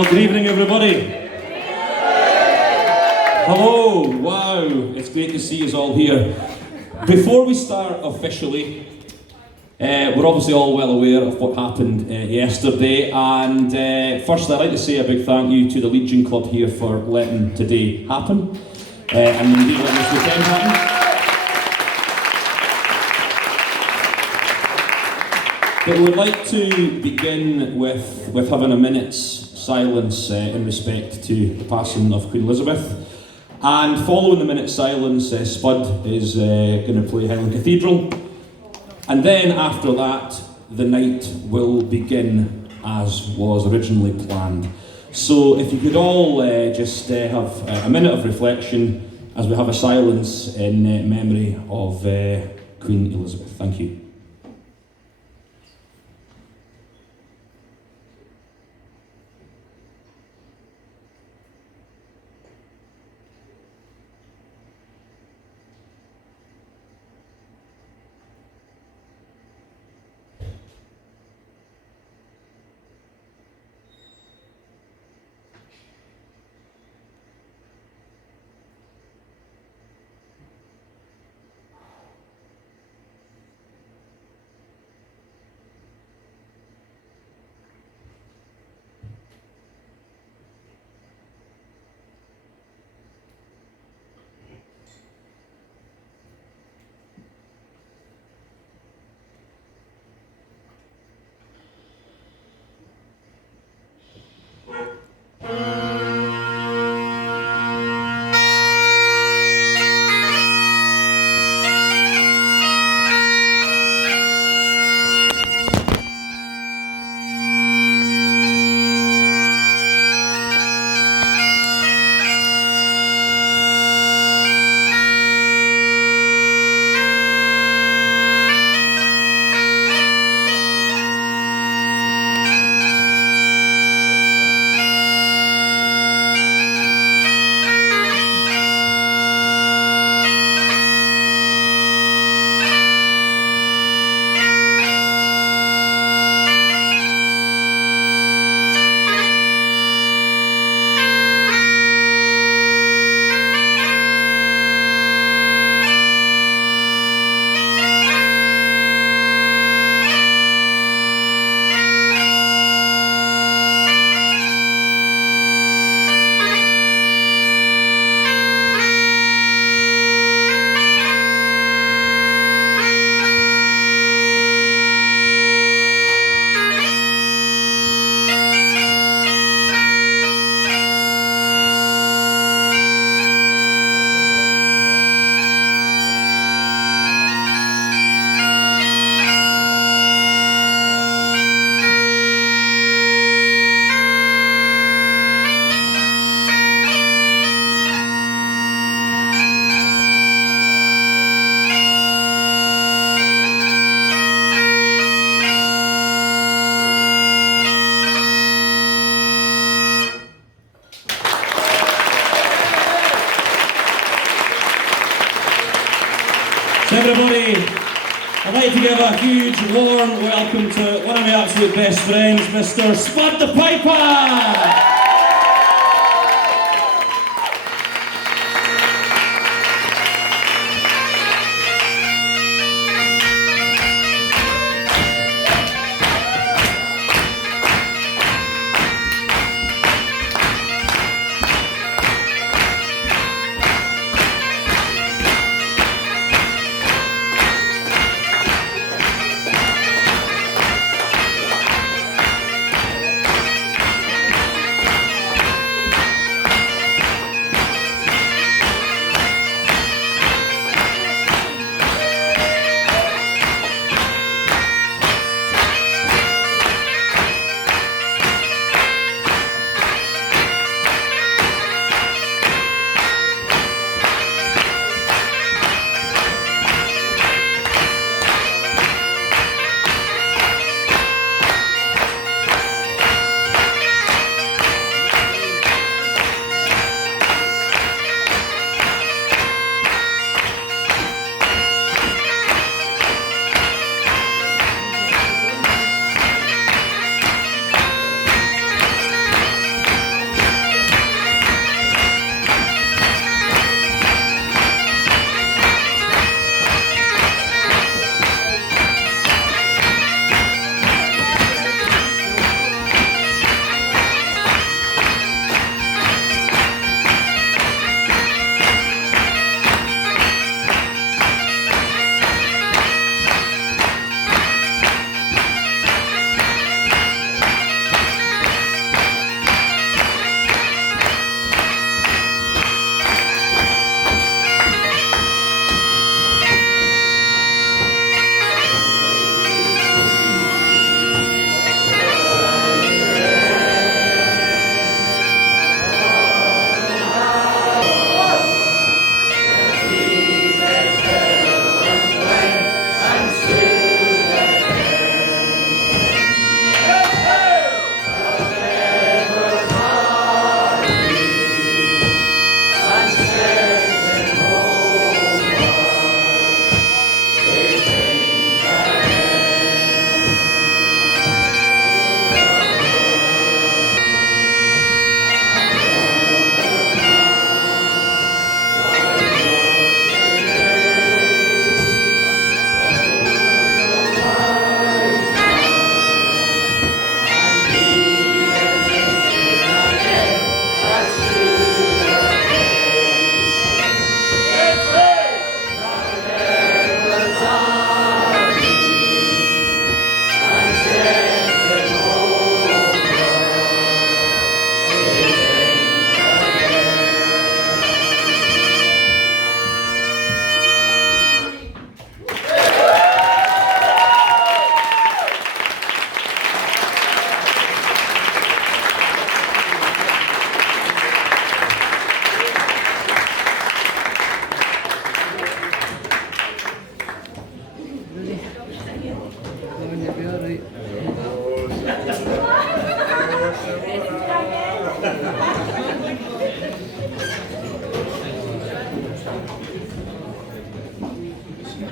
Well, good evening, everybody. Hello, wow, it's great to see us all here. Before we start officially, we're obviously all well aware of what happened yesterday, and first I'd like to say a big thank you to the Legion Club here for letting today happen, and indeed letting this weekend happen. But we would like to begin with having a minute's silence in respect to the passing of Queen Elizabeth. And following the minute's silence, Spud is going to play Highland Cathedral. And then after that, the night will begin as was originally planned. So if you could all just have a minute of reflection as we have a silence in memory of Queen Elizabeth. Thank you. Everybody, I'd like to give a huge warm welcome to one of my absolute best friends, Mr. Spud the Piper!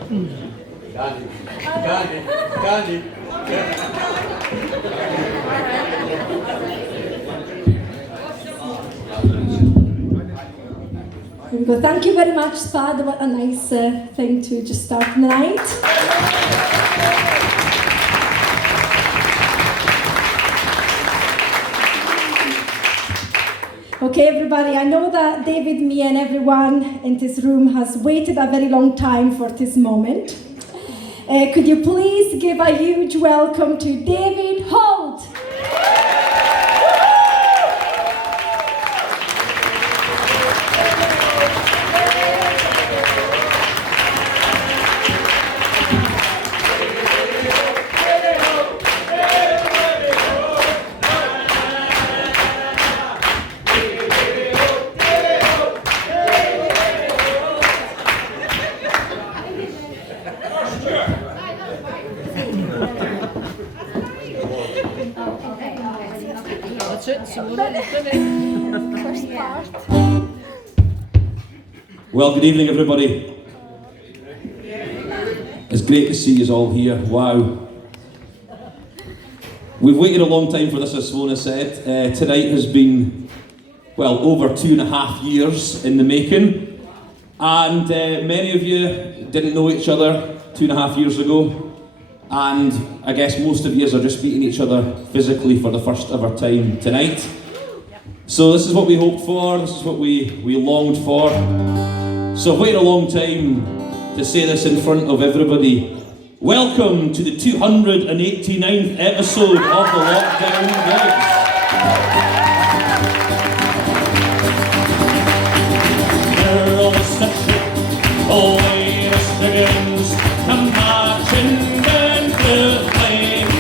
Gandhi. Here we go. Thank you very much, Spad. What a nice thing to just start the night. Okay, everybody, I know that David, me, and everyone in this room has waited a very long time for this moment. Could you please give a huge welcome to David Holt? Well, good evening, everybody. It's great to see you all here. Wow. We've waited a long time for this, as Swona said. Tonight has been, well, over 2.5 years in the making. And many of you didn't know each other 2.5 years ago. And I guess most of you are just meeting each other physically for the first ever time tonight. So this is what we hoped for, this is what we longed for. So I've waited a long time to say this in front of everybody. Welcome to the 289th episode of the Lockdown Gigs. There was such a way the Striggins come marching down the flame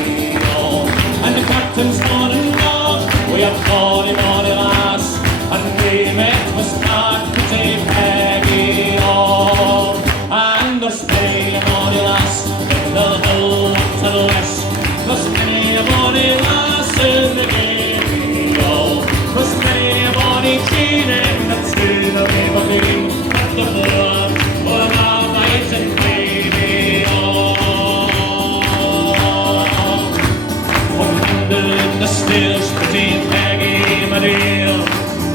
wall, and the captain's on and off. We have body lass, and we met with start to take Peggy off. And there's many a body lass in the hill to the west. There's many a body lass in the Gavio. There's many a body cheating that's in the River at the blood for our nights and baby the stairs, pretty Peggy, my dear.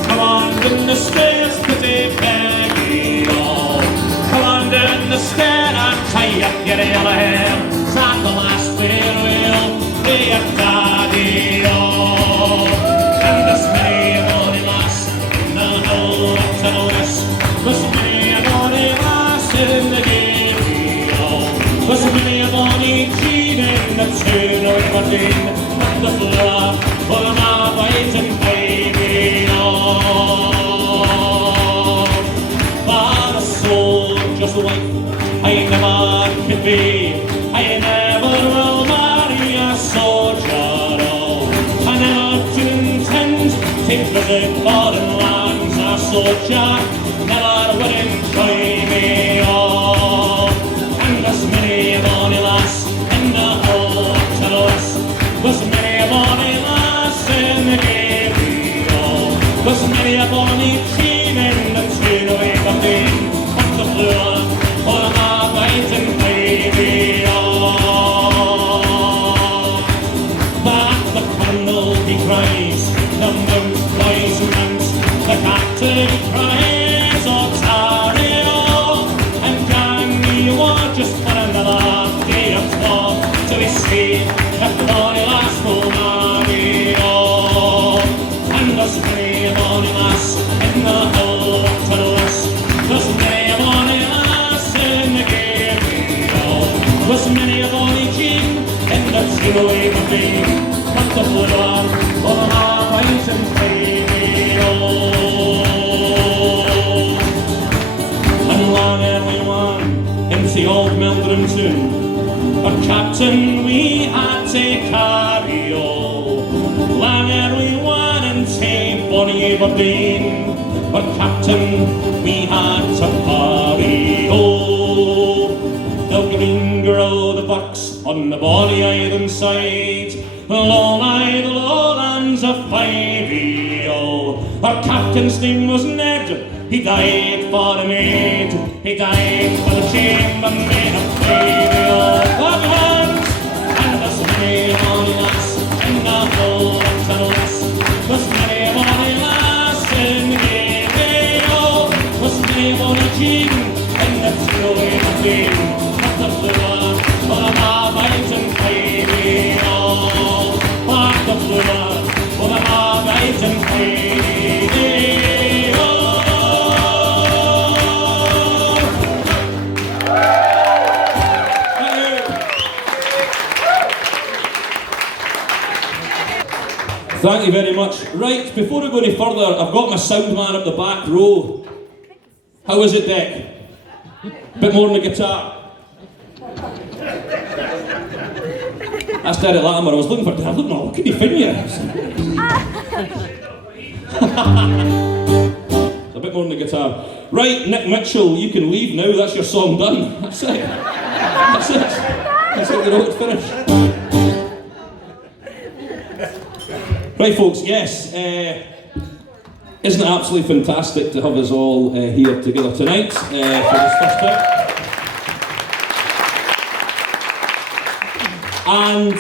Come on down the stairs, pretty Peggy, oh. Come on down the stair and tie up your yellow hair. It's not the last farewell to your daddy, oh. And there's many a bonny lass in the hill up to the west. There's many a bonny lass in the Gavy, oh. There's many a bonny cheating that's in Inverness. The floor for my waiting baby, oh. But a soldier's wife I never could be. I never will marry a soldier, oh. I never do intend to visit foreign lands. A soldier never would enjoy me, oh. And there's many a bonny lass in the hill to the west. There's many a bonny lass in the Gavy, oh. There's many a bonny cheating that's been away from me on the floor for my waiting baby, oh. But the colonel he cries, the mount flies mount, the captain cries, oh tarry, oh. And can you want just for another day or two till we see that the bonny lass will marry, oh. And there's many a bonny lass in the hill to the west. There's many a bonny lass in the Gavy, oh. There's many a bonny jean in the two-way with me. But the floor for my white and baby, oh. And long ere we won into old Meldrum too. Our captain we had to carry, oh. Long ere we won into Bonnie Aberdeen. Our captain we had to carry, oh. The green girl, the bucks on the Bonnie Island side. The lowlands of Fivey, oh. Our captain's name was Ned. He died for the maid. He died for the chamber made of baby old hands. And there's many money lass in the whole tunnels. There's many money lass in the game, oh. There's many money jean in the throwing of game. But the floor, for my right and baby, oh. But the floor, for my right and baby, oh. Thank you very much. Right, before we go any further, I've got my sound man up the back row. How is it, Dick? Bit more on the guitar. That's Derek Latimer. I was looking for. Look at you, Finya. It's a bit more on the guitar. Right, Nick Mitchell, you can leave now. That's your song done. That's it. That's it. That's it. You're all finished. Right, folks, yes, isn't it absolutely fantastic to have us all here together tonight for this first bit? And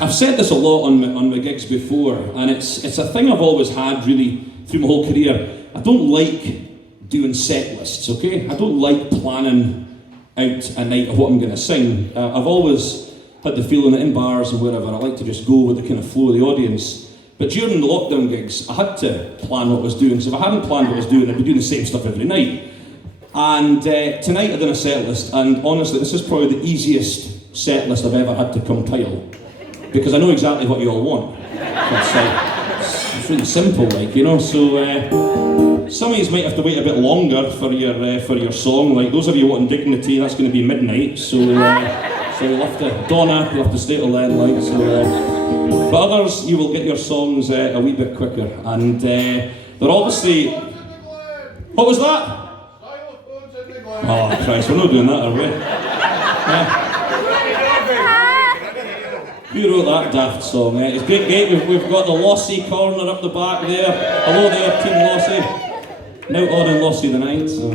I've said this a lot on my gigs before, and it's a thing I've always had really through my whole career. I don't like doing set lists, okay? I don't like planning out a night of what I'm going to sing. I've always had the feeling that in bars and wherever, I like to just go with the kind of flow of the audience. But during the lockdown gigs, I had to plan what I was doing. So if I hadn't planned what I was doing, I'd be doing the same stuff every night. And tonight I did a set list, and honestly, this is probably the easiest set list I've ever had to compile, because I know exactly what you all want. It's really simple, like, you know. So some of you might have to wait a bit longer for your song. Like those of you wanting Dignity, that's going to be midnight. So you'll have to, Donna, you'll have to stay till then, like, so, but others, you will get your songs a wee bit quicker, and they're obviously, what was that? Oh Christ, we're not doing that, are we? Who wrote that daft song? It's great, we've got the Lossy corner up the back there. Hello there, Team Lossy. Now on in Lossy the night. So.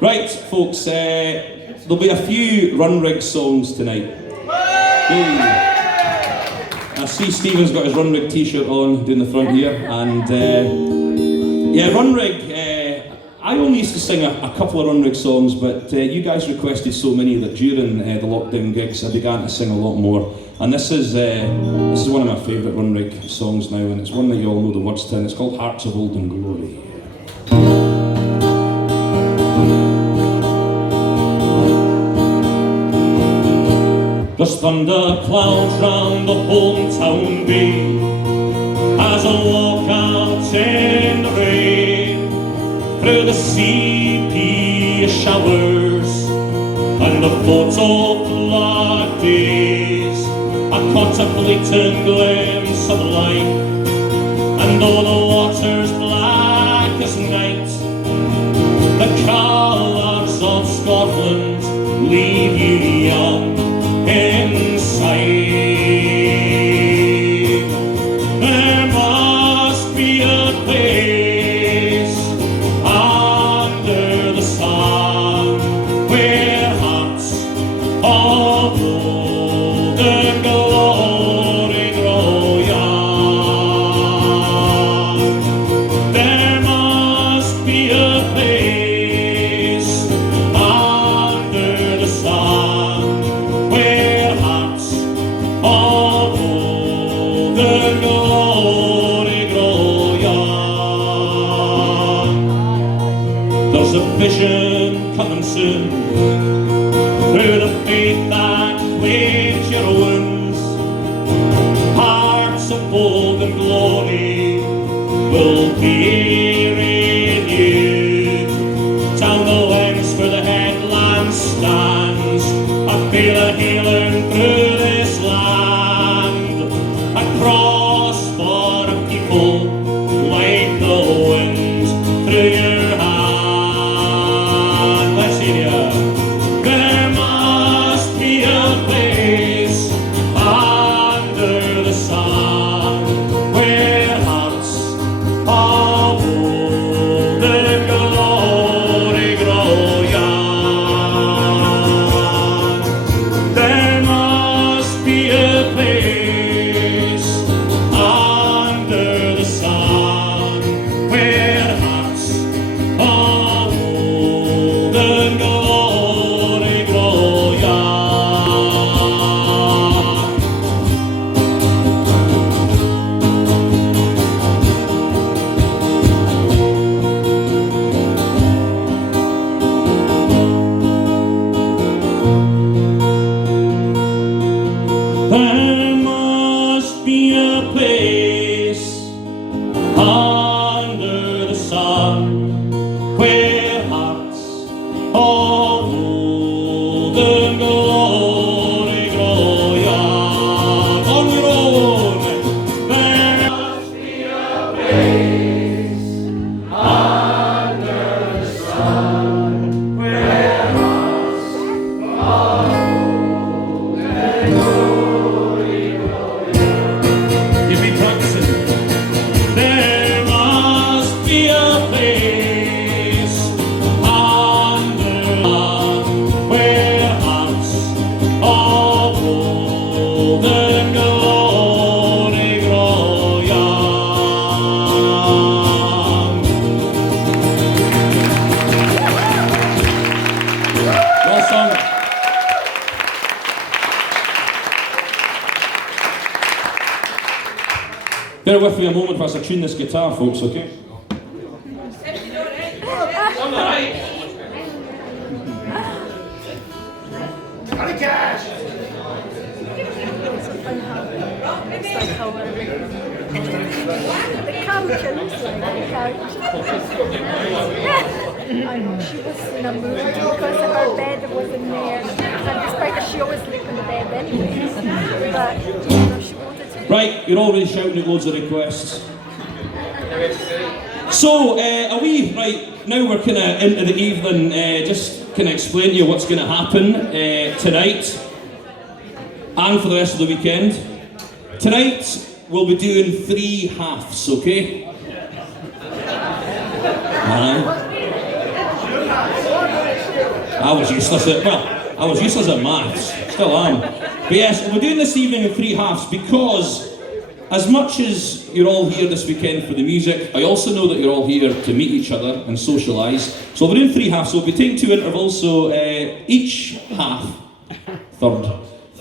Right, folks, there'll be a few Run Rig songs tonight. I see Stephen's got his Run Rig t-shirt on down the front here, and yeah, Run Rig, I only used to sing a couple of Run Rig songs, but you guys requested so many that during the lockdown gigs I began to sing a lot more, and this is one of my favourite Run Rig songs now, and it's one that you all know the words to, and it's called Hearts of Olden Glory. There's thunder clouds round the hometown bay as I walk out in the rain through the sepia showers and the photo flood days. I caught a fleeting glimpse of life, and though the water's black as night, the colours of Scotland leave you young inside. There must be a place under the sun where hearts of golden glory grow young. There must be a place under the sun where hearts of golden glory grow young. There's a vision coming soon through the faith that claims your wounds. Hearts of golden glory will be renewed. Down the lanes where the headland stands, I feel a healing through this land. A cross for a people like the wind through your hand. Let's hear ya. There must be a place under the sun where hearts of place, and the land where hearts of old and glory grow young. Well sung. Bear with me a moment whilst I tune this guitar, folks, okay? The couch, it looks like the couch. I know, she was in a mood because her bed wasn't there. And despite that she always slept in the bed anyway. But, you know, she wanted to. Right, you're already shouting at loads of requests. So, right, now we're kind of into the evening, just kind of explain to you what's going to happen tonight and for the rest of the weekend. Tonight, we'll be doing 3 halves, okay? I was useless at maths, still am. But yes, we're doing this evening in 3 halves because as much as you're all here this weekend for the music, I also know that you're all here to meet each other and socialise. So we're doing 3 halves, so we'll be taking 2 intervals, so each half, third.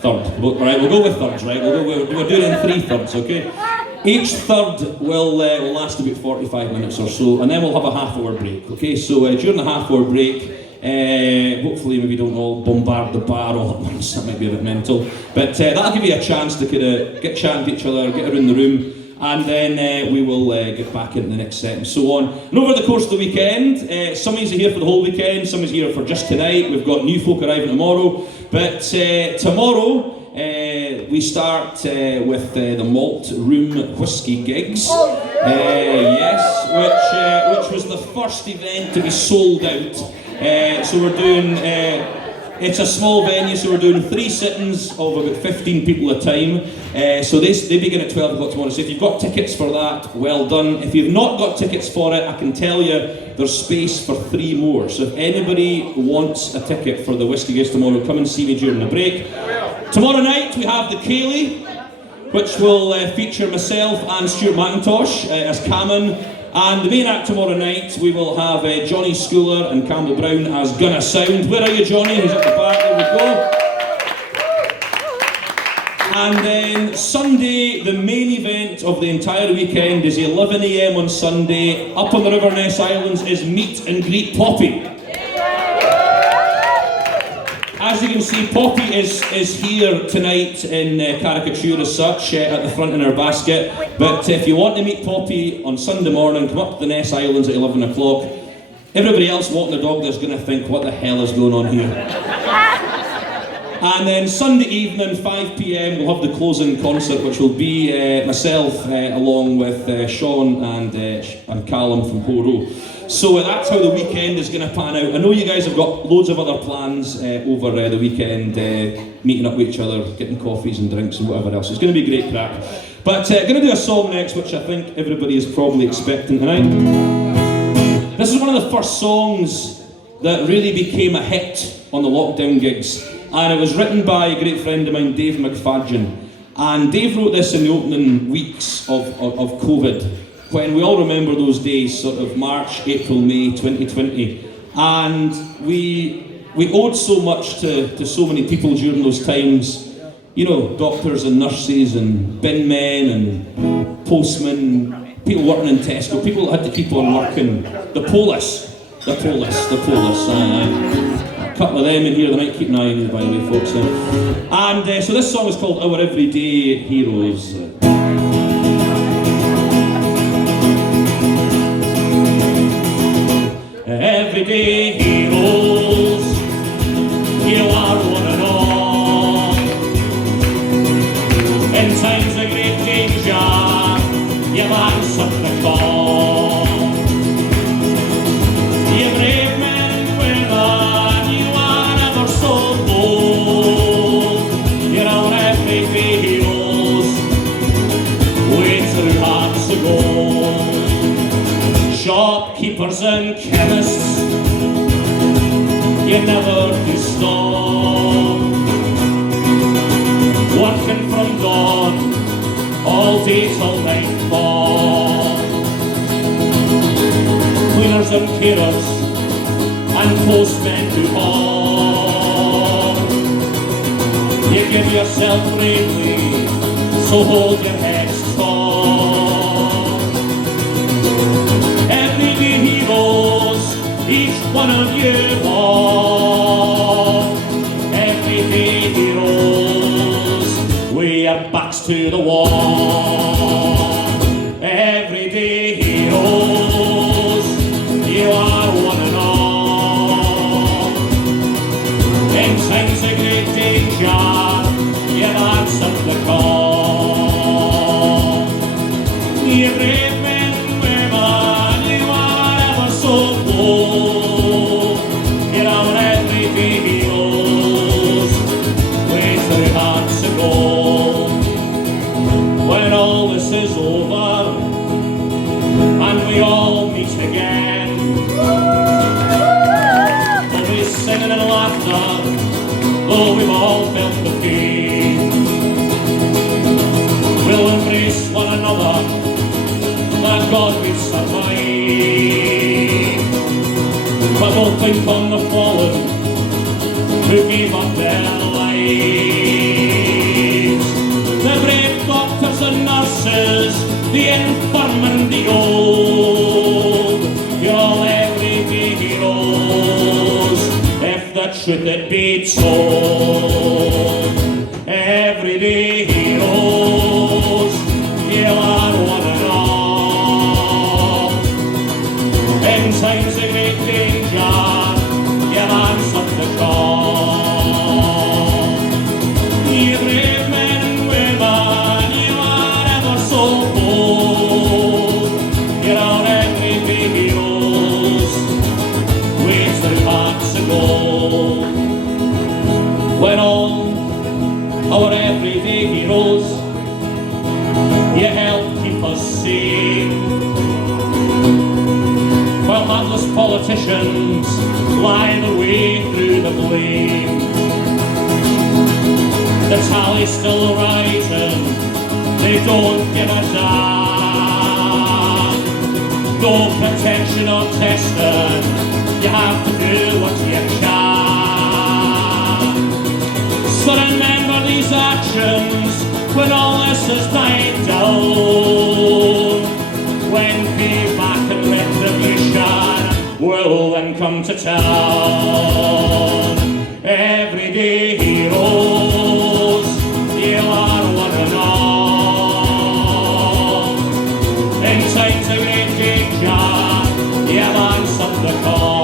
Right, we'll go with thirds, right? We're doing it in 3 thirds, okay? Each third will last about 45 minutes or so, and then we'll have a half-hour break, okay? So during the half-hour break, hopefully maybe don't all bombard the bar all at once, that might be a bit mental, but that'll give you a chance to kind of get chatting to each other, get around the room, and then we will get back into the next set and so on. And over the course of the weekend, some of you are here for the whole weekend, some of you are here for just tonight. We've got new folk arriving tomorrow, but tomorrow we start with the Malt Room Whisky Gigs. Yes, which was the first event to be sold out. So we're doing, it's a small venue, so we're doing 3 sittings of about 15 people at a time. So they begin at 12 o'clock tomorrow. So if you've got tickets for that, well done. If you've not got tickets for it, I can tell you there's space for 3 more. So if anybody wants a ticket for the Whisky Gigs tomorrow, come and see me during the break. Tomorrow night we have the Ceilidh, which will feature myself and Stuart McIntosh as Cameron. And the main act tomorrow night, we will have Johnny Schooler and Campbell Brown as Gunna Sound. Where are you, Johnny? He's at the back, there we go. And then Sunday, the main event of the entire weekend is 11 AM on Sunday. Up on the Inverness Islands is Meet and Greet Poppy. As you can see, Poppy is here tonight in caricature as such, at the front in her basket. But if you want to meet Poppy on Sunday morning, come up to the Ness Islands at 11 o'clock. Everybody else walking the dog there's going to think, what the hell is going on here? And then Sunday evening, 5 PM, we'll have the closing concert, which will be myself along with Sean and Callum from Horo. So that's how the weekend is going to pan out. I know you guys have got loads of other plans over the weekend, meeting up with each other, getting coffees and drinks and whatever else. It's going to be great crack. But going to do a song next, which I think everybody is probably expecting tonight. This is one of the first songs that really became a hit on the lockdown gigs. And it was written by a great friend of mine, Dave McFadgen. And Dave wrote this in the opening weeks of COVID, when we all remember those days, sort of March, April, May 2020. And we owed so much to so many people during those times. You know, doctors and nurses and bin men and postmen, people working in Tesco, people that had to keep on working. The police. A couple of them in here, they might keep an eye on you, by the way, folks. And so this song is called Our Everyday Heroes. Everyday heroes, you are one and all. In times of great danger, you've answered the call. You brave men and women, you are ever so bold. You're our everyday heroes, way through hearts of gold. Shopkeepers shopkeepers and chemists, you never do stop. Working from dawn, all day till nightfall. Cleaners and carers, and postmen who haul. You give yourself bravely, so hold your heads tall. Everyday heroes, each one of you all. Everyday heroes, with your backs to the wall. Everyday heroes, you are one and all. In times of great danger, you've answered the call. You brave men and women, you are ever so bold. You're our everyday heroes, way through hearts of gold. When all this is over, and we all meet again, we'll be singing and laughter, though we've all felt the pain. We'll embrace one another, thank God we've survived. But we'll think on the fallen who gave up their lives. The brave doctors and nurses, the infirm and the old, you're all everyday heroes, if the truth it be told. Everyday heroes, you are one and all. In times of great danger, you've answered the call. You brave men and women, you are ever so bold. You're our everyday heroes, with their hearts of gold. When all our everyday heroes, you help keep us sane, while heartless politicians lie the way through the blame. The tally's still rising, they don't give a damn. No protection or testing, you have to do what you can. So remember these actions when all this is died down. When payback and retribution will then come to town. Everyday heroes, you are one and all. In times of great danger, you've answered the call.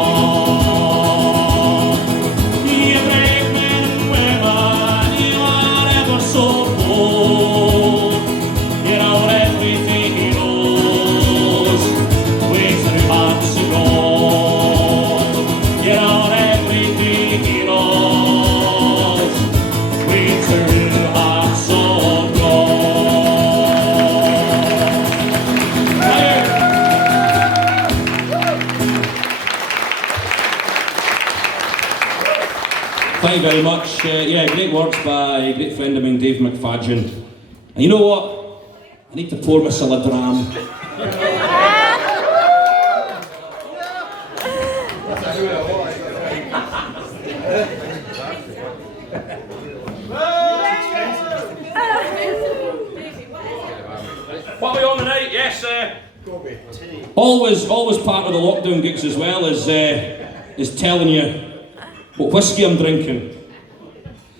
You brave men and women, you are ever so bold. You're our everyday heroes, with their hearts of gold. You're our everyday heroes, with their hearts of gold. Thank you very much. Yeah, great words by a great friend of mine, Dave McFadgen. And you know what? I need to pour myself a dram. What are we on tonight? Yes, always part of the lockdown gigs as well is telling you what whiskey I'm drinking.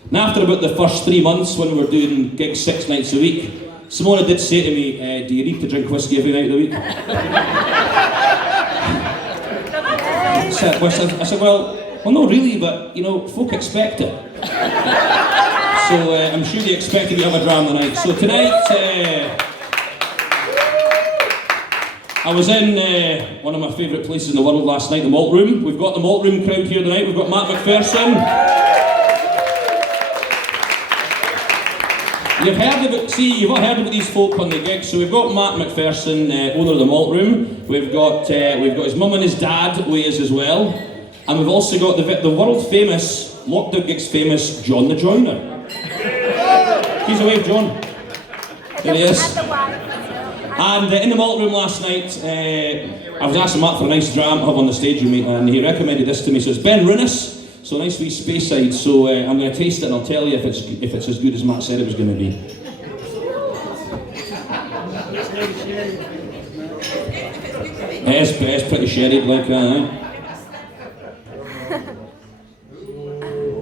And after about the first 3 months when we were doing gigs 6 nights a week, Simona did say to me, do you need to drink whiskey every night of the week? I said, well, not really, but, you know, folk expect it. So I'm sure they expected me to have a dram tonight. So tonight, I was in one of my favourite places in the world last night, the Malt Room. We've got the Malt Room crowd here tonight. We've got Matt McPherson. you've all heard about these folk on the gig. So we've got Matt McPherson, owner of the Malt Room. We've got his mum and his dad with us as well, and we've also got the world famous Lockdown Gigs famous John the Joiner. He's away, John. There he is. And in the Malt Room last night, I was asking Matt for a nice dram to have on the stage with me, and he recommended this to me. So it's Inverness. So nice wee Speyside, so I'm going to taste it and I'll tell you if it's as good as Matt said it was going to be. It's pretty sherry like that, eh?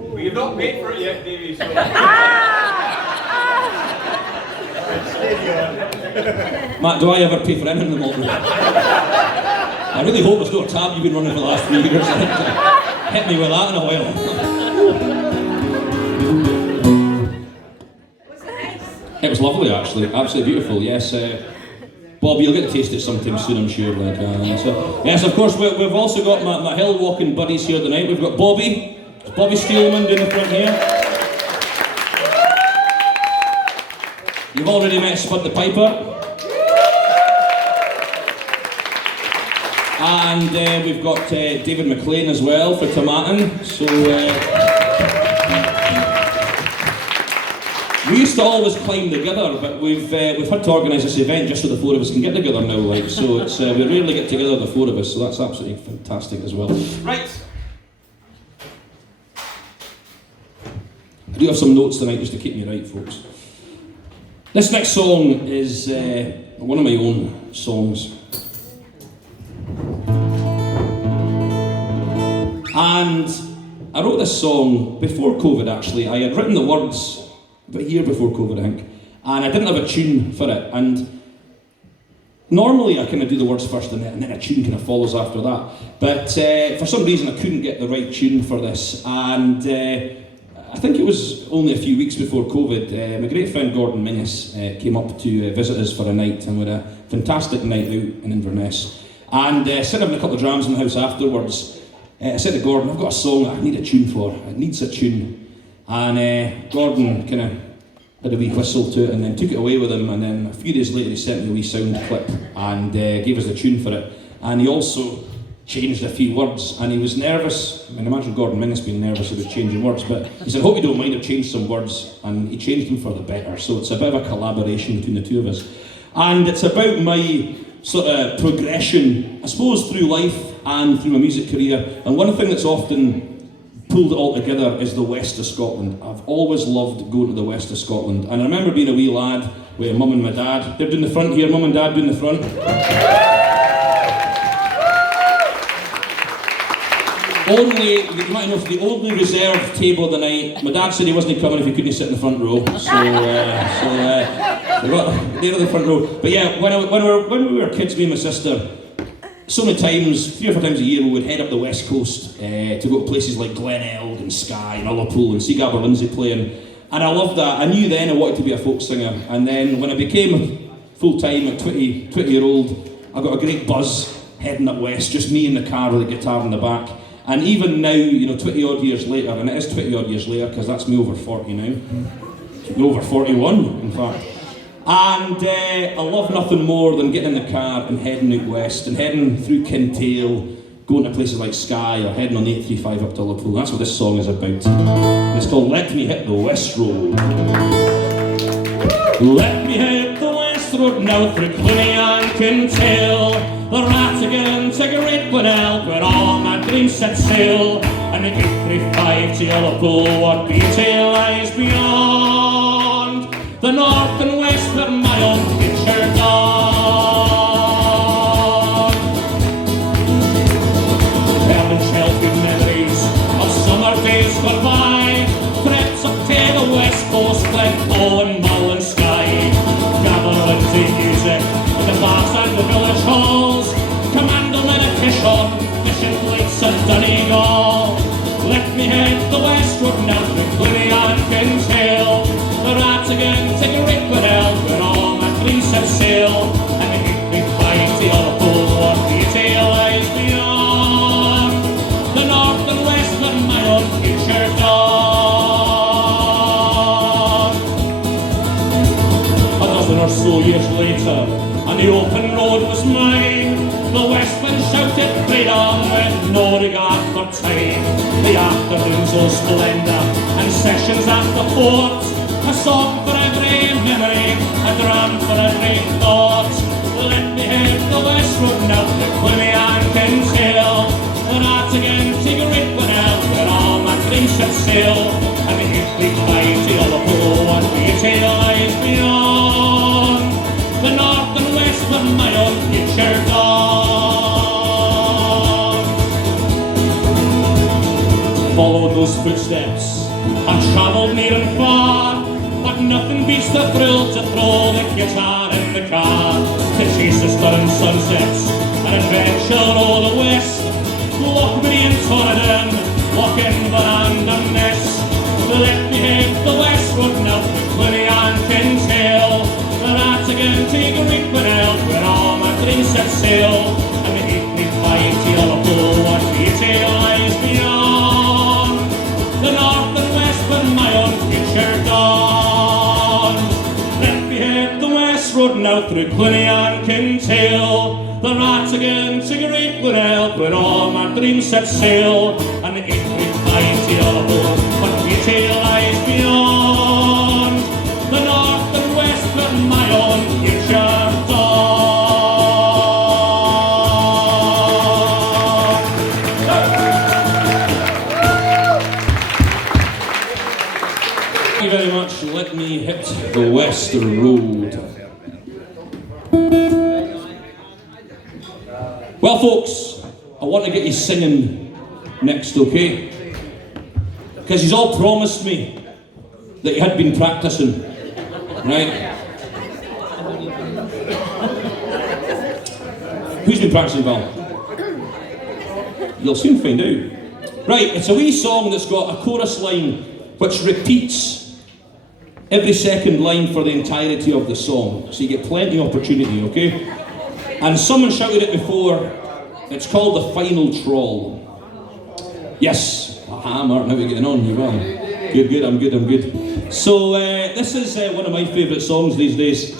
Well, you've not paid for it yet, Davey, so... Matt, do I ever pay for anything in the Malt Room? I really hope it's not a tab you've been running for the last 3 years. Hit me with that in a while. Was it nice? It was lovely, actually. Absolutely beautiful, yes. Bob, you'll get to taste it sometime soon, I'm sure. So, yes, of course, we've also got my hill walking buddies here tonight. We've got Bobby Steelman down the front here. You've already met Spud the Piper. And we've got David McLean as well for Tomatin. So we used to always climb together, but we've had to organise this event just so the 4 of us can get together now. So it's we rarely get together, the 4 of us. So that's absolutely fantastic as well. Right. I do have some notes tonight just to keep me right, folks. This next song is one of my own songs. And I wrote this song before COVID, actually. I had written the words about a year before COVID, I think. And I didn't have a tune for it. And normally I kind of do the words first and then a tune kind of follows after that. But for some reason I couldn't get the right tune for this. And I think it was only a few weeks before COVID, my great friend Gordon Minnis came up to visit us for a night, and we had a fantastic night out in Inverness. And sitting having a couple of drams in the house afterwards, I said to Gordon, I've got a song that I need a tune for. It needs a tune. And Gordon kind of had a wee whistle to it and then took it away with him, and then a few days later he sent me a wee sound clip and gave us a tune for it. And he also changed a few words, and he was nervous. I mean, imagine Gordon Minnis being nervous about changing words, but he said, I hope you don't mind, I've changed some words, and he changed them for the better. So it's a bit of a collaboration between the two of us. And it's about my sort of progression, I suppose, through life and through my music career. And one thing that's often pulled it all together is the west of Scotland. I've always loved going to the west of Scotland. And I remember being a wee lad with mum and my dad. They're doing the front here, mum and dad doing the front. You might know, for the only reserved table of the night. My dad said he wasn't coming if he couldn't sit in the front row. They got there in the front row. But yeah, when we were kids, me and my sister, so many times, 3 or 4 times a year, we would head up the west coast to go to places like Glenelg and Skye and Ullapool and see Gabber Lindsay playing. And I loved that. I knew then I wanted to be a folk singer. And then when I became full-time at 20-year-old, I got a great buzz heading up west, just me in the car with a guitar in the back. And even now, 20-odd years later, and it is 20-odd years later, because that's me over 40 now. Over 41, in fact. And I love nothing more than getting in the car and heading out west, and heading through Kintail, going to places like Skye, or heading on 835 up to Liverpool. That's what this song is about. And it's called Let Me Hit the West Road. Let me hit the west road now through Cluny and Kintail, the Rattigan to Great Glenelg, where all my dreams set sail, and the 835 to Liverpool, what beauty lies beyond, the north and west where my own future dawned. Heaven shall good memories of summer days gone by, trips up to the west coast, Glencoe and Mull and Skye, Gabber Lindsay music in the bars and the village halls, Commando meditation, fishing fleets at Donegal. Let me hit the west road now through Cluny and Kintail, the Rattigan to Great Glenelg, where all my dreams set sail, and the 835 to Liverpool, what beauty lies beyond, the north and west where my own future dawned. later, and the open road was mine. The westman shouted freedom with no regard for time. The afternoons of splendour and sessions at the fort, a song for every memory, a drum for every thought. Let me hear the west road now, the Cluny and Kintail. And out again to Great Glenelg, where all my dreams should sail. And the history mighty of the pole, and the tale lies beyond. The north and west of my own future dawn. Followed those footsteps, untravelled near and far, but nothing beats the thrill to throw the guitar in the car, to chase the stirring sunsets, an adventure o'er the west. Lochbury and Torridon, Loch Inverness and Ness. Let me hit the west road now, the Cluny and Kintail. The rats again take a Great Glenelg, where all my dreams set sail. And the evening mighty of the pole, what the tale lies beyond. The north and west of my own future dawn. Let me hit the west road now, through Cluny and Kintail. The rats again to Great Glenelg, where all my dreams set sail. And the evening mighty of the pole, what the tale lies beyond. The north and west of my own future dawn. Thank you very much. Let me hit the west road. Well, folks, I want to get you singing next, okay? Because he's all promised me that you had been practicing, right? Who's been practicing, Val? You'll soon find out. Right, it's a wee song that's got a chorus line which repeats every second line for the entirety of the song. So you get plenty of opportunity, okay? And someone shouted it before, it's called The Final Trawl. Yes, Martin, how are we getting on? You well? Good, I'm good. So this is one of my favourite songs these days.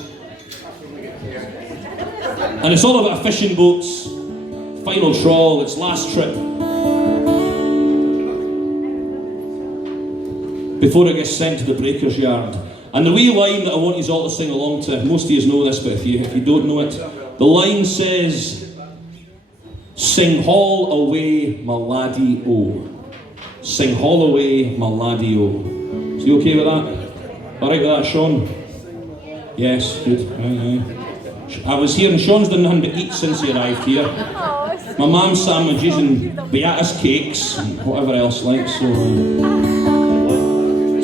And it's all about fishing boats, final trawl, its last trip. Before it gets sent to the breaker's yard. And the wee line that I want you all to sing along to, most of you know this, but if you don't know it, the line says, "Sing haul away, my laddie o." Sing haul away, my laddie o. Is you okay with that? Alright with that, Sean? Yes, good. Aye. I was here and Sean's done nothing but eat since he arrived here. My mum's sandwiches and Beatus cakes and whatever else like, so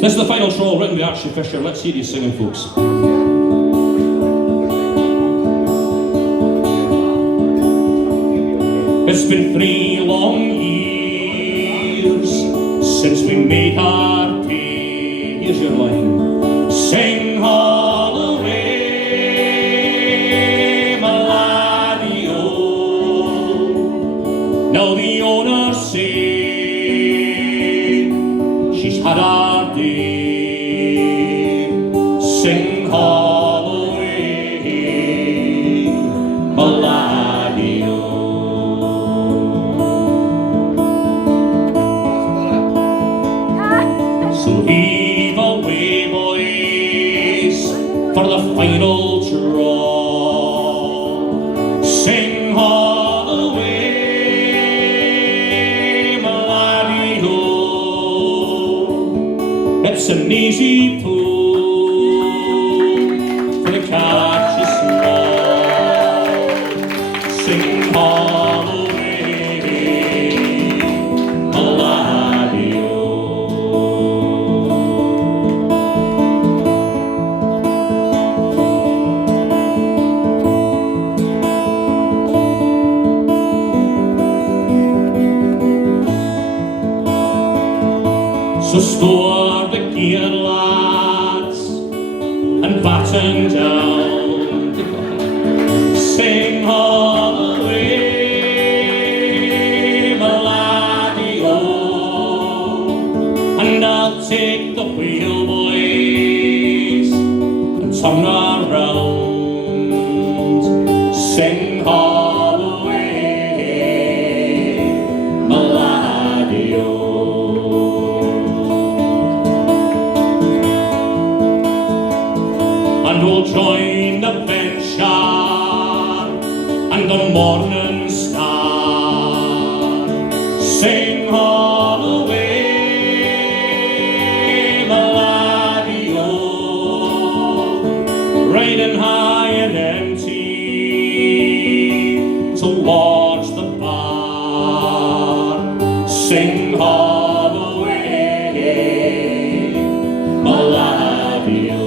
this is The Final Trawl, written by Archie Fisher. Let's hear you singing, folks. It's been 3 long years since we made our peace. Here's your line. Sing haul away, my laddie o. Now the owners say she's had our day. Sing haul away, my laddie o. So heave away, boys, for the final draw. Sing haul away, my laddie ho. It's an easy pull, for the catch is small. Sing haul away, my laddie ho. So store the gear, lads, and batten down. Sing haul away, my laddie o. And I'll take the wheel, boys, and turn around. morning star, sing all away, my laddie, oh, riding high and empty towards the bar, sing all away, my laddie, oh.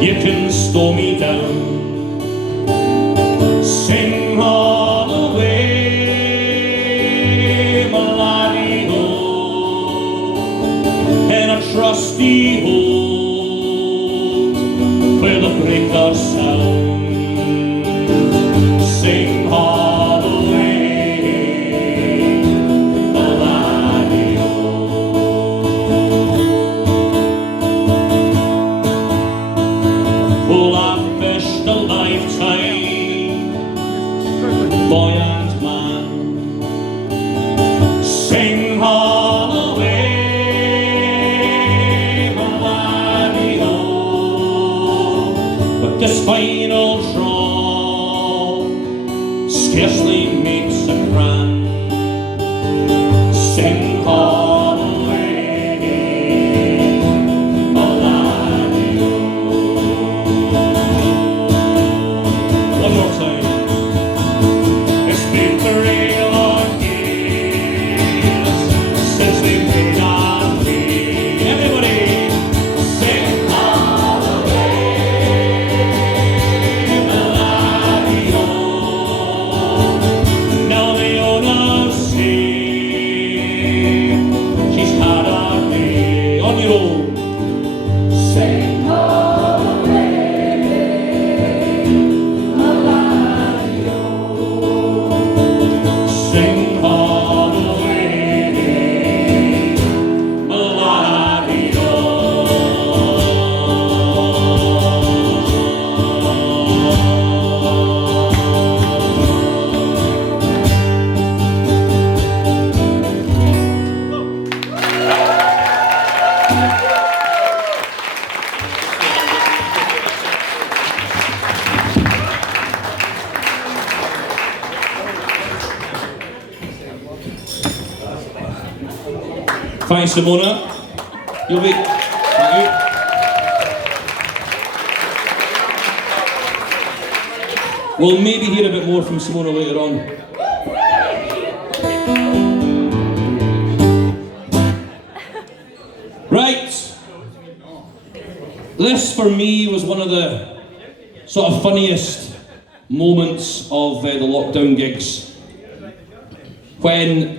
You can stow me down, sing all away, my laddie, oh, in a trusty hold where the breakers sound, sing all away, my laddie, oh. Well, I've fished a lifetime, boy and man, sing all away, my laddie, oh, but this final draw scarcely makes a cran, sing all away, my laddie, oh. One more time. It's been 3 long years since we made our way. Everybody, sing all away, my laddie, oh. Now the owners say she's had a day on your own. Sing all away, my laddie, oh. Sing all away, my laddie, oh. Thanks, Simona. You'll be. Thank you. We'll maybe hear a bit more from Simona later on. Right. This for me was one of the sort of funniest moments of the lockdown gigs, when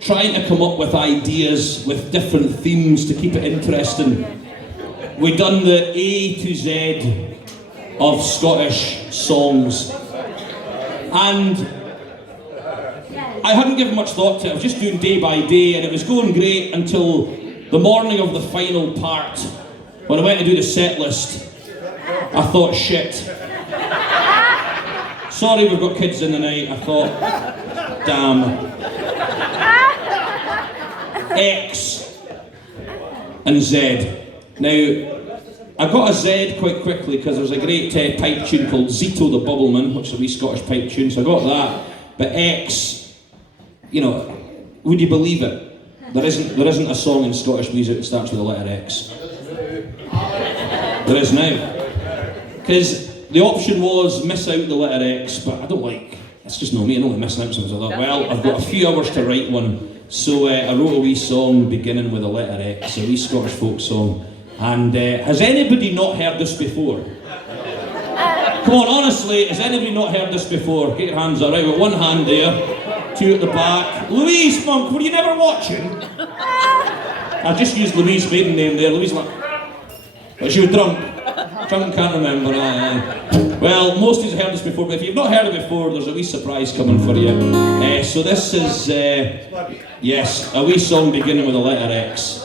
trying to come up with ideas with different themes to keep it interesting. We done the A to Z of Scottish songs, and I hadn't given much thought to it. I was just doing day by day, and it was going great until the morning of the final part, when I went to do the set list. I thought, shit. Sorry, we've got kids in the night. I thought, damn. X and Z. Now, I got a Z quite quickly because there was a great pipe tune called Zito the Bubbleman, which is a wee Scottish pipe tune, so I got that. But X, you know, would you believe it? There isn't a song in Scottish music that starts with the letter X. There is now. Because the option was miss out the letter X, but I don't like, it's just not me, I don't like missing out something. So I thought, well, I've got a few hours to write one. So I wrote a wee song beginning with the letter X, a wee Scottish folk song. And has anybody not heard this before? Come on, honestly, has anybody not heard this before? Get your hands up. Right, with one hand there, two at the back. Louise, Monk, were you never watching? I just used Louise's maiden name there. Louise, but she was drunk. Drunk, can't remember. Well, most of you have heard this before, but if you've not heard it before, there's a wee surprise coming for you. So this is, yes, a wee song beginning with the letter X.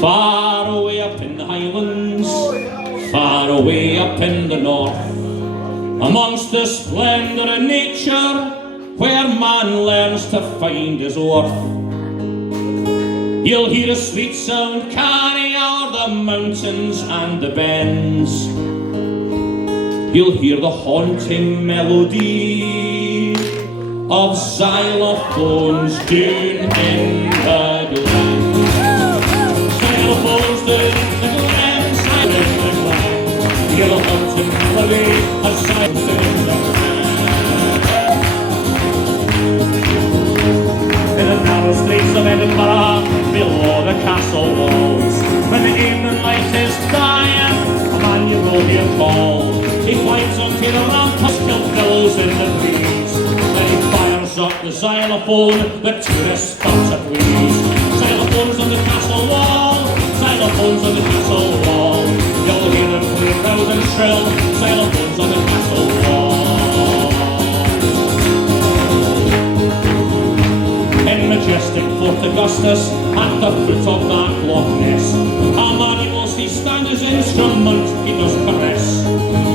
Far away up in the Highlands, far away up in the north, amongst the splendour of nature, where man learns to find his worth. You'll hear a sweet sound carry o'er the mountains and the bends. You'll hear the haunting melody of xylophones down in the glen. Xylophones down in the glen, xylophones in the glen. You'll hear the haunting melody of xylophones down in the glen. In the narrow streets of Edinburgh, below the castle walls, when the evening light is dying, a man you will hear call. He climbs onto the ramparts, killed bills in the breeze. Then he fires up the xylophone, the tourists start to please. Xylophones on the castle wall, xylophones on the castle wall. You'll hear them play loud and shrill, xylophones on the castle wall. In majestic Fort Augustus, at the foot of that Loch Ness, a man you will see stand his instrument, he does caress.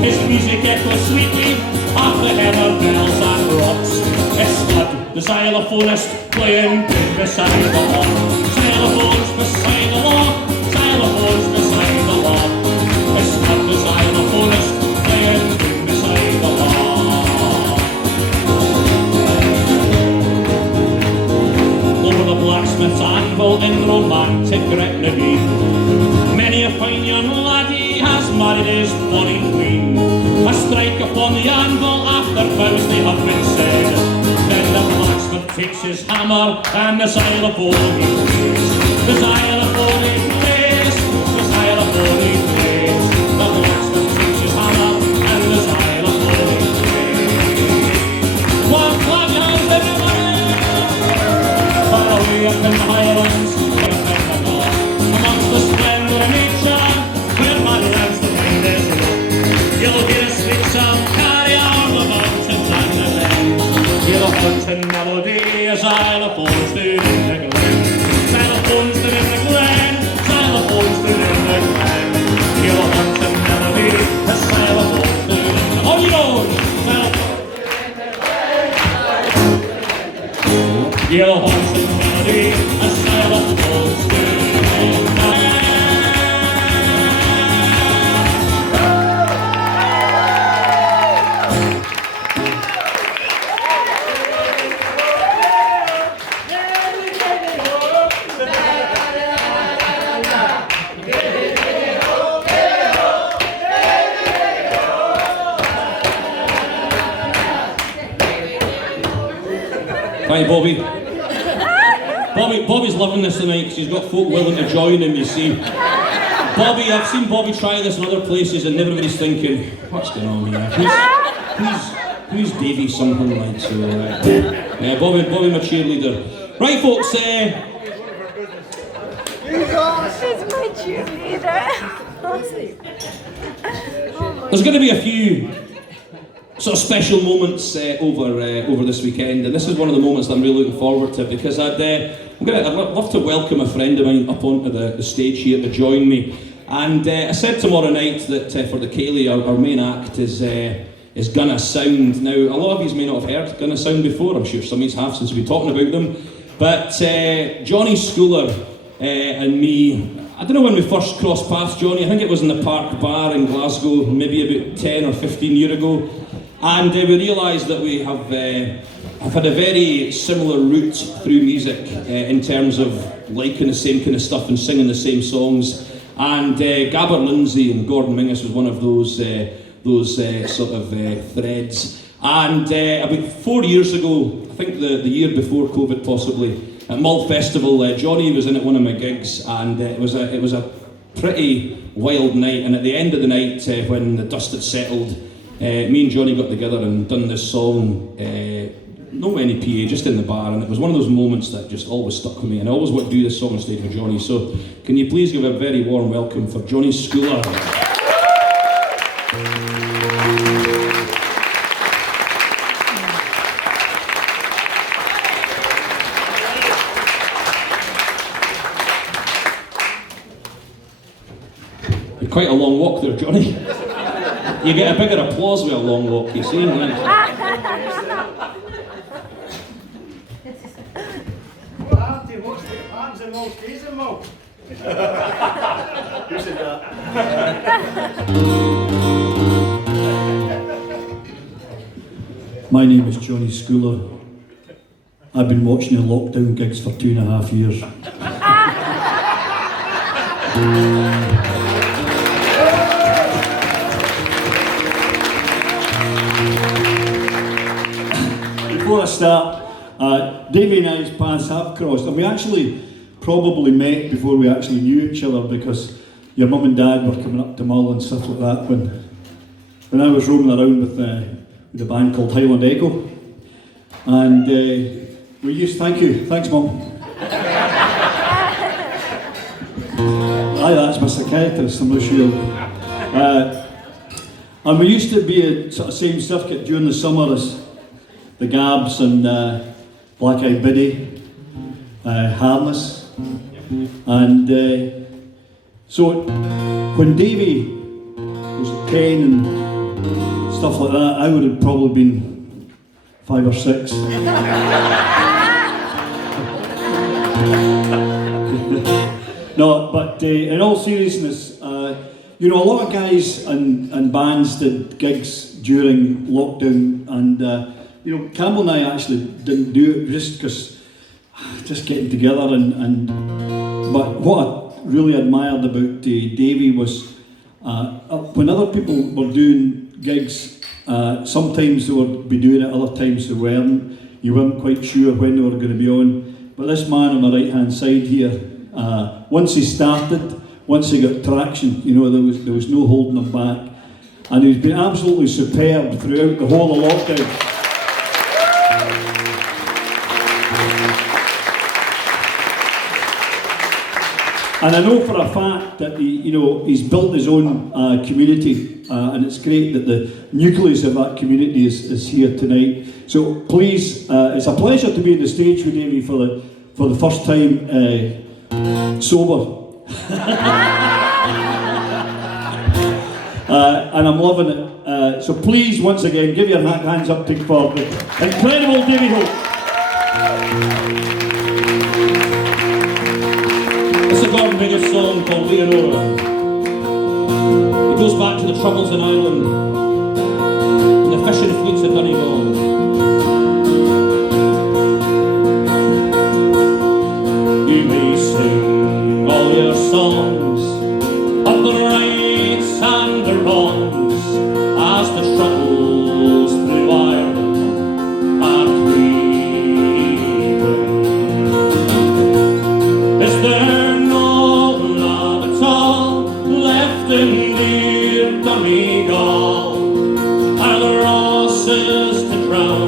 His music echoes sweetly off the heather bells and rocks. It's Spud, the xylophonist, playing beside the loch. Xylophones beside the loch, xylophones beside the loch. It's Spud, the xylophonist, playing beside the loch. Over the blacksmith's anvil in romantic Gretnageen, many a fine young laddie has married his bonny queen. A strike upon the anvil after vows they have been said. Then the blacksmith takes his hammer and the xylophone he plays. The xylophone he plays, the xylophone he plays. The blacksmith takes his hammer and the xylophone he plays. One clap your hands, everybody! Far away up in the Highlands, up in the north, amongst the splendour of nature, where man learns to find his road. You'll hear a sweet sound carry o'er the mountains and the glen. Hear a haunting melody as xylophones down in the glen. Xylophones down in the glen, xylophones down in the glen. Hear a haunting melody as xylophones down in the glen. On your own! Hear a haunting melody as xylophones down in the glen. Hi, Bobby. Bobby's loving this tonight because he's got folk willing to join him, you see. Bobby, I've seen Bobby try this in other places and everybody's thinking, what's going on here? Who's Davey something like? So, yeah, Bobby my cheerleader. Right, folks, She's my cheerleader. there's going to be a few sort of special moments over this weekend, and this is one of the moments that I'm really looking forward to because I'd love to welcome a friend of mine up onto the stage here to join me. And I said tomorrow night that for the Ceilidh, our main act is Gonna Sound. Now, a lot of you may not have heard Gonna Sound before. I'm sure some of you have since we've been talking about them. But Johnny Schooler and me, I don't know when we first crossed paths, Johnny. I think it was in the Park Bar in Glasgow, maybe about 10 or 15 years ago. And we realised that we have had a very similar route through music in terms of liking the same kind of stuff and singing the same songs. And Gabber Lindsay and Gordon Mingus was one of those threads. And about 4 years ago, I think the year before COVID possibly, at Mull Festival, Johnny was in at one of my gigs, and it was a pretty wild night, and at the end of the night, when the dust had settled, me and Johnny got together and done this song, no any PA, just in the bar, and it was one of those moments that just always stuck with me, and I always want to do this song on stage with Johnny, so can you please give a very warm welcome for Johnny Schooler. Quite a long walk there, Johnny. You get a bigger applause with a long walk, you see? Well, Auntie, what's the hands and most days and most? Who said that? My name is Johnny Schooler. I've been watching the lockdown gigs for 2.5 years. Before I start, Davey and I's paths have crossed, and we actually probably met before we actually knew each other, because your mum and dad were coming up to Mull and stuff like that when I was roaming around with a band called Highland Echo, and we used, thanks mum. Aye, that's my psychiatrist, I'm not sure. And we used to be a sort of same circuit during the summer as the Gabs and Black Eyed Biddy, Harness, and so when Davey was 10 and stuff like that, I would have probably been 5 or 6. No, but in all seriousness, you know, a lot of guys and bands did gigs during lockdown, and you know, Campbell and I actually didn't do it just because just getting together but what I really admired about Davey was when other people were doing gigs, sometimes they would be doing it, other times they weren't. You weren't quite sure when they were going to be on. But this man on my right hand side here, once he started, once he got traction, you know, there was no holding him back. And he's been absolutely superb throughout the whole of lockdown. And I know for a fact that he's built his own community, and it's great that the nucleus of that community is here tonight. So please, it's a pleasure to be on the stage with Davey for the first time sober. And I'm loving it. So please, once again, give your hands up for the incredible Davey Hope. It's a Gordon Biggers song called Leonora. It goes back to the troubles in Ireland and the fishing fleets in Donegal. You may sing all your songs of the rights and the wrongs as the troubles through Ireland are creeping. Is there no love at all left in dear Donegal? Are the roses to drown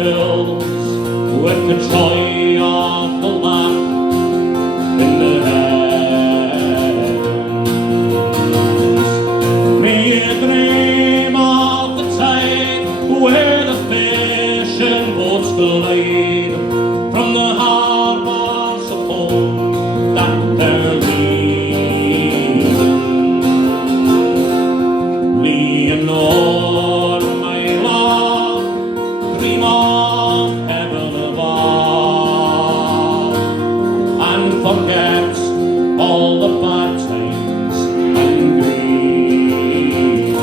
fills with the joy of the lamp in the heavens. May you dream of the tide where the fishing boats glide from the harbours of home that they're leaving. Leonore, my love, dream of heaven above and forget all the bad times and grief.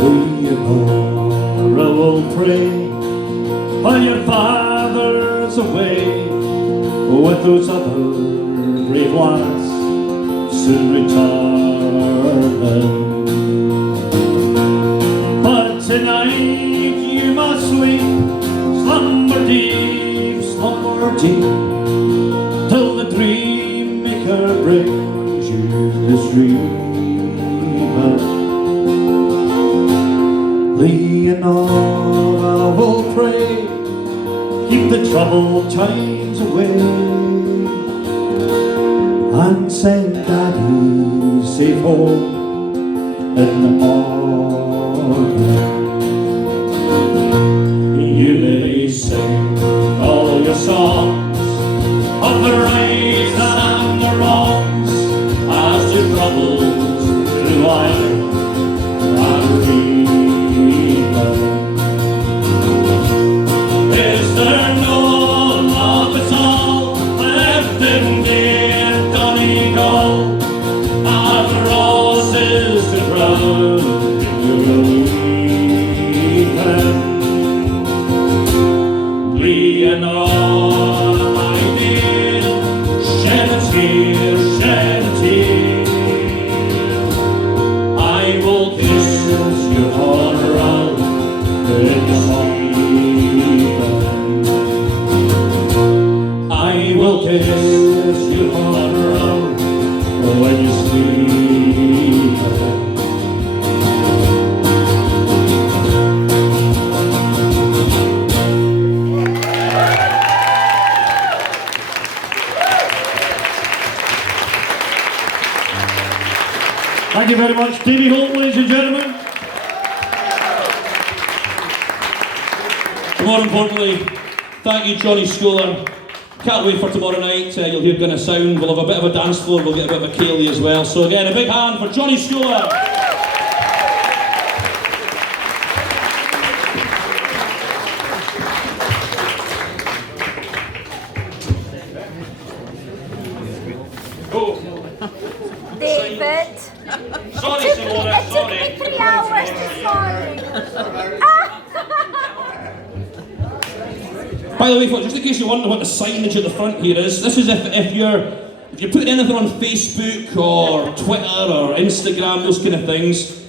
Leonore, I will pray while your father's away with those other brave lads soon returning. But tonight you must sleep, slumber deep, till the dream maker brings you his dream. Leonore, I will pray, keep the troubled times away and send Daddy safe home in the morning. You may sing all your songs of the rights and the wrongs as your troubles through life are reaping. Is there no love at all left in dear Donegal? Are the roses to drown in your weeping? Leonore, my dear, shed a tear, shed a tear. I will kiss your corner out in your sleeping. I will kiss your corner out when you're sleeping. Thank you very much, Davy Holt, ladies and gentlemen. More importantly, thank you, Johnny Schooler. Can't wait for tomorrow night. You'll hear Gonna Sound. We'll have a bit of a dance floor. We'll get a bit of a Cayley as well. So again, a big hand for Johnny Schooler. David. Sorry, Simona, It took sorry. me 3 hours this morning. By the way, folks, just in case you wonder what the signage at the front here is, this is if you're putting anything on Facebook or Twitter or Instagram, those kind of things,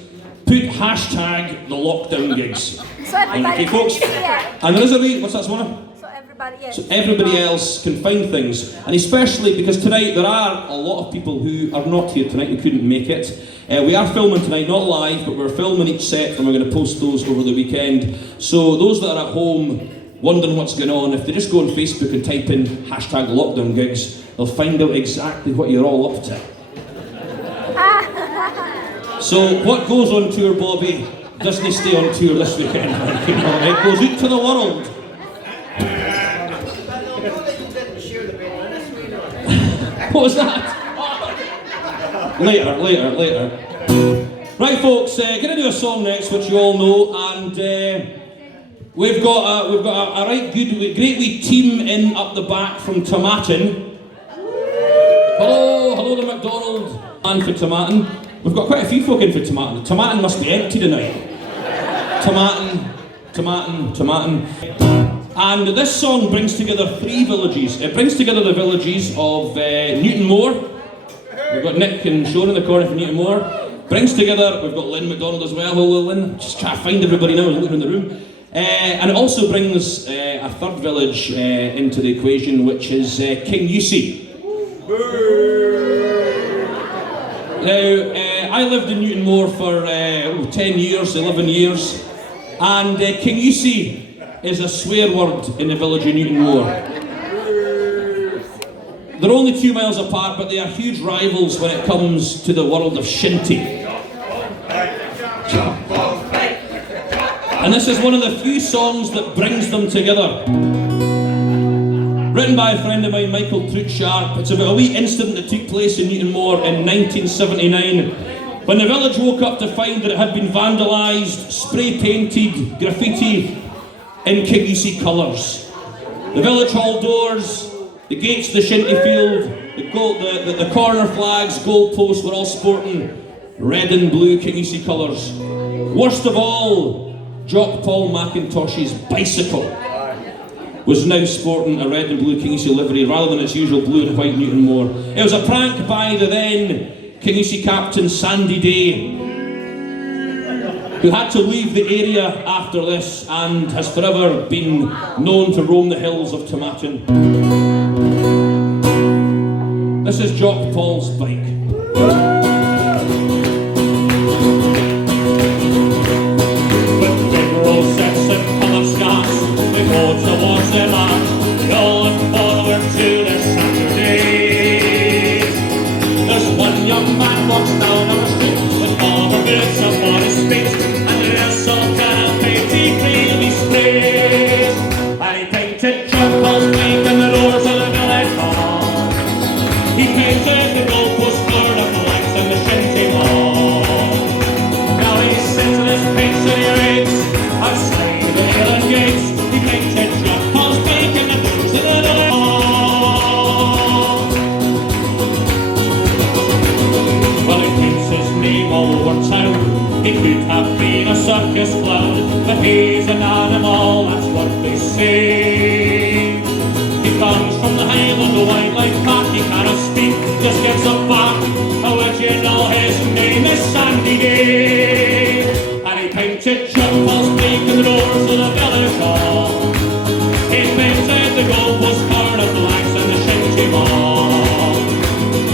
put hashtag the lockdown gigs. So everybody Okay, folks. can see it. And there is a way, what's that, Simona? So everybody, yes. So everybody else can find things, and especially because tonight there are a lot of people who are not here tonight who couldn't make it. We are filming tonight, not live, but we're filming each set and we're going to post those over the weekend. So those that are at home wondering what's going on, if they just go on Facebook and type in hashtag lockdown gigs, they'll find out exactly what you're all up to. So what goes on tour, Bobby, doesn't stay on tour this weekend. You know, it goes out to the world. What was that? Later. Right, folks, gonna do a song next, which you all know, and we've got a right good, great wee team in up the back from Tomatin. Hello to McDonald and for Tomatin. We've got quite a few folk in for Tomatin. Tomatin must be empty tonight. Tomatin. And this song brings together 3 villages. It brings together the villages of Newtonmore. We've got Nick and Sean in the corner from Newtonmore. Brings together, we've got Lynn McDonald as well. Hello Lynn, just trying to find everybody now, looking in the room. And it also brings a 3rd village into the equation, which is King Yusi. Now, I lived in Newtonmore for 10 years, 11 years. And Kingusi is a swear word in the village of Newtonmore. They're only 2 miles apart, but they are huge rivals when it comes to the world of shinty. And this is one of the few songs that brings them together. Written by a friend of mine, Michael Trootsharp. It's about a wee incident that took place in Newtonmore in 1979, when the village woke up to find that it had been vandalised, spray-painted, graffiti in Kingusi colours. The village hall doors, the gates of the shinty field, the corner flags, goalposts were all sporting red and blue Kingusi colours. Worst of all, Jock Paul McIntosh's bicycle was now sporting a red and blue Kingusi livery rather than its usual blue and white Newtonmore. It was a prank by the then Kingusi captain Sandy Day, who had to leave the area after this and has forever been known to roam the hills of Tomatin. This is Jock Paul's bike. With big rosettes and coloured scarves, we go towards the march. We all look forward to the Saturdays. There's one young man walks down our street with rubber boots upon his feet, and there's all kind of painty creamy sprays. And he painted Jock Paul's bike in the doors of the village hall. He painted the goalpost colour of the lights and the shinty wall. Now he sits in his paints and he reads outside the Highland gates. He painted Jock Paul's bike in the doors of the village hall. Well, he paints his name all over town. He could have been a circus clown, but he's an animal, that's what they say. He comes from the Highland Wildlife Park, he cannot speak, just gives a bark. Would you know his name is Sandy Day? And he painted Jock Paul's bike in the doors of the village hall. He painted the goalpost colour of the lights and the shinty wall.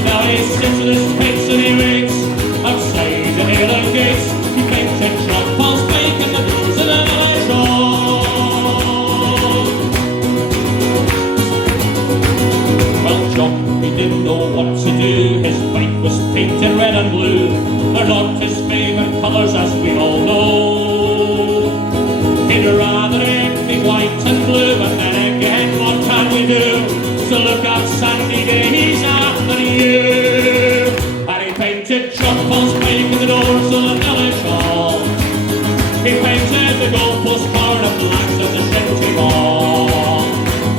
Now he sits in his paints and he waits outside the Highland gates. He painted Jock Paul's bike in the doors of the village hall. Well, Jock, he didn't know what to do. His bike was painted red and blue. They're not his favourite colours, as we all know. He'd rather it be white and blue, but then again, what can we do? So look out, Sandy Day, he's after you. And he painted Jock Paul's bike in the doors of the village hall. He painted the goalpost colour of the lights of the shinty wall.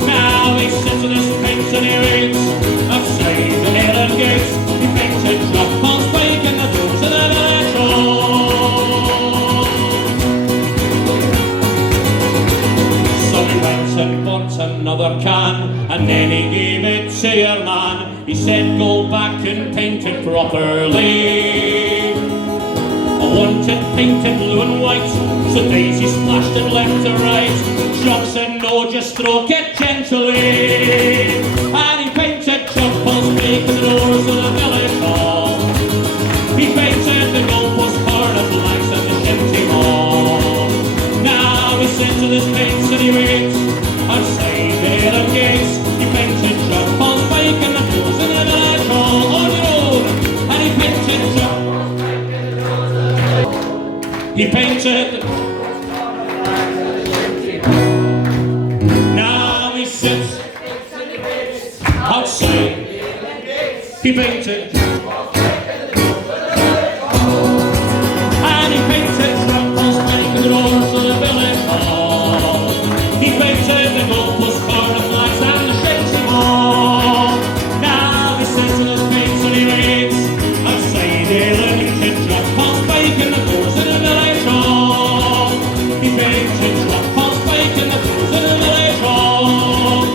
Now he sits in his paints and he reads outside the Highland gates. He painted Jock Paul's bike in the doors of the village hall. So he went and bought another can, and then he gave it to your man. He said, go back and paint it properly. I want it painted blue and white, so Daisy splashed it left to right. Jock said, no, just stroke it gently. And he painted Jock Paul's bike in the doors of the village hall. He painted the goalpost colour of the lights and the shinty wall. Now he sits in his paints and he waits outside the Highland gates. He painted Jock Paul's bike in the doors of the village hall. On the road, and he painted Jock. He painted. Now he sits outside. He painted. And he painted Jock Paul's bike in the doors of the village hall. He painted the goalpost colour of lights and the shinty wall. Now he sits in his paints and he reads outside the Highland gates. Jock Paul's bike in the doors of the village hall. He painted Jock Paul's bike in the doors of the village hall.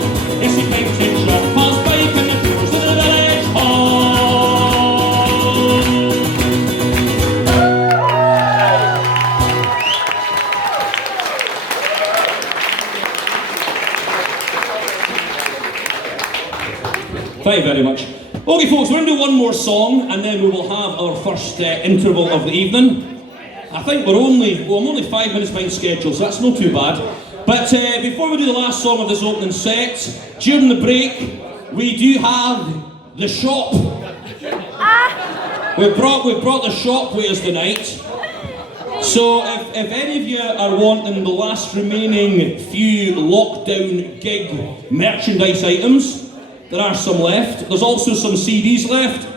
Yes, he painted Jock Paul's bike in the doors of the village hall. Thank you very much. Okay, folks, we're going to do one more song, and then we will have our first interval of the evening. I think I'm only 5 minutes behind schedule, so that's not too bad. But before we do the last song of this opening set, during the break, we do have the shop. We've brought the shop with us tonight. So if any of you are wanting the last remaining few lockdown gig merchandise items, there are some left. There's also some CDs left.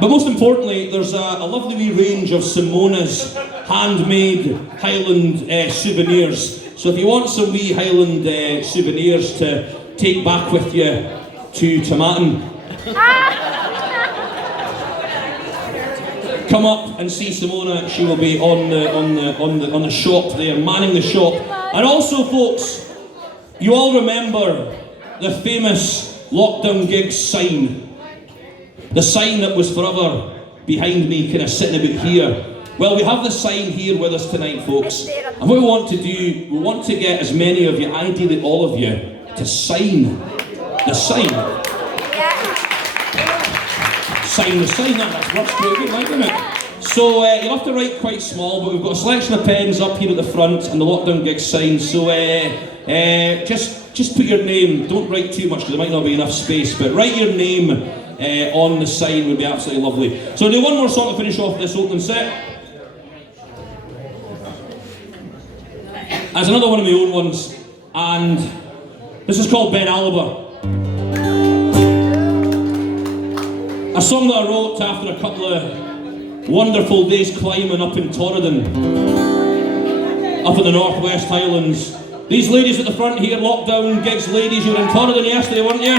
But most importantly, there's a lovely wee range of Simona's handmade Highland souvenirs. So if you want some wee Highland souvenirs to take back with you to Tomatin, come up and see Simona. She will be on the shop there, manning the shop. And also, folks, you all remember the famous lockdown gigs sign. The sign that was forever behind me, kind of sitting about here. Well, we have the sign here with us tonight, folks. And what we want to do, we want to get as many of you, ideally all of you, to sign the sign. Sign the sign, that works pretty good, right, doesn't it? So you'll have to write quite small, but we've got a selection of pens up here at the front and the lockdown gig sign. So just put your name, don't write too much because there might not be enough space, but write your name on the sign would be absolutely lovely. So I'll do one more song to finish off this opening set. That's another one of my own ones, and this is called Ben Alba. A song that I wrote after a couple of wonderful days climbing up in Torridon, up in the Northwest Highlands. These ladies at the front here, lockdown gigs ladies, you were in Torridon yesterday, weren't you?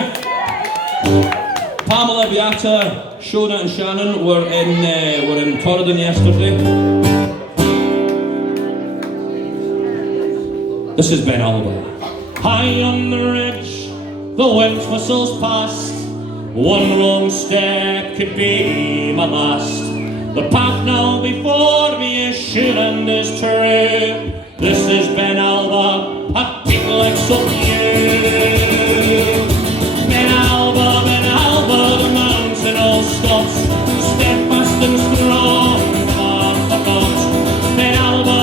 Pamela, Beata, Shona and Shannon were in Torridon yesterday. This is Ben Alba. High on the ridge, the wind whistles past. One wrong step could be my last. The path now before me is sure and is true. This is Ben Alba, a big like some you. Ben Alba, the mountain all Scots, steadfast and strong, not forgot. Ben Alba,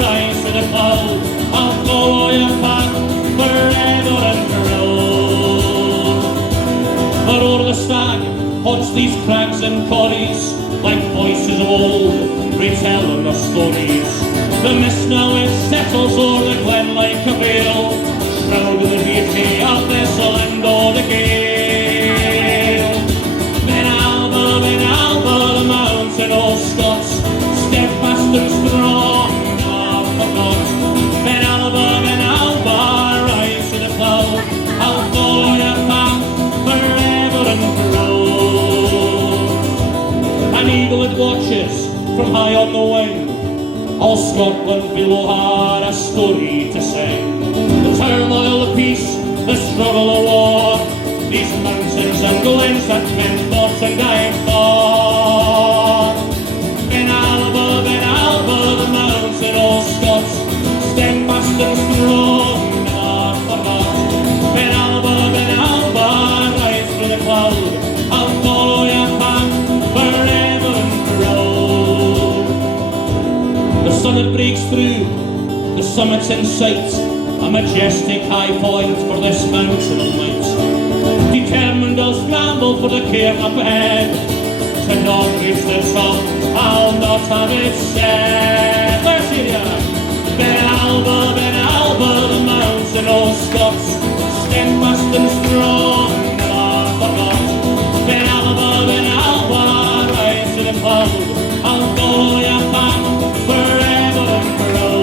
rise to the cloud. I'll follow your path forever and forever. But o'er the stag haunts these crags and corries, like voices of old, retelling the stories. The mist now it settles o'er the glen like a veil, shrouding the beauty of this land o'er the gale. Ben Alba, the mountain all Scots, steadfast and strong, not forgot. Ben Alba, rise to the cloud. I'll follow your path forever and forever. An eagle it watches from high on the wing. All Scotland below had a story to sing. The turmoil of peace, the struggle of war, these mountains and glens that men fought and died for. Ben Alba, the mountain all Scots, steadfast and strong, not forgot. Ben Alba, rise to the cloud. I'll follow your path forever and forever. The sun that breaks through, the summit's in sight, a majestic high point for this mountain of might. Determined I'll scramble for the cairn up ahead, to not reach the top, I'll not have it said. Let's hear ya! Ben Alba, the mountain all Scots, steadfast and strong, not forgot. Ben Alba, rise to the cloud. I'll follow your path forever and forever.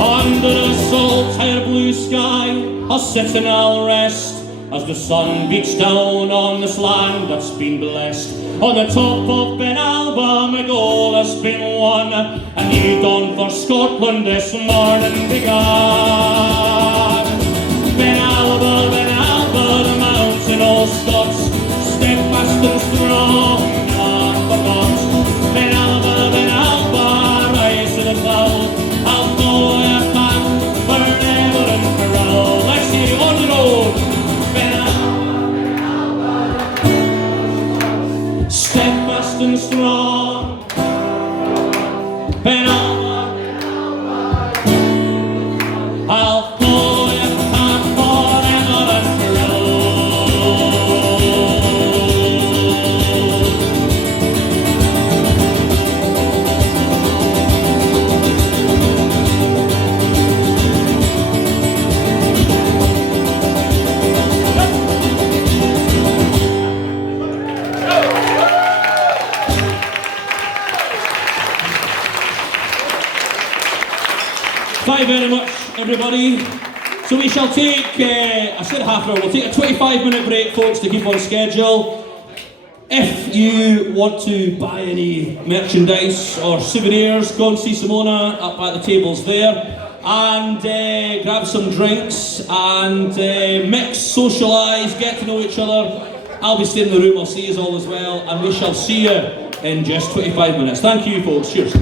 Under the saltire blue sky, I'll sit and I'll rest, as the sun beats down on this land that's been blessed. On the top of Ben Alba, my goal has been won, a new dawn for Scotland this morning began. Ben Alba, the mountain all Scots, steadfast and strong, not forgot. Ben Alba, Thank you very much, everybody. So we shall take, I said half an hour, we'll take a 25-minute break, folks, to keep on schedule. If you want to buy any merchandise or souvenirs, go and see Simona up at the tables there. And grab some drinks and mix, socialise, get to know each other. I'll be staying in the room, I'll see you all as well, and we shall see you in just 25 minutes. Thank you, folks. Cheers.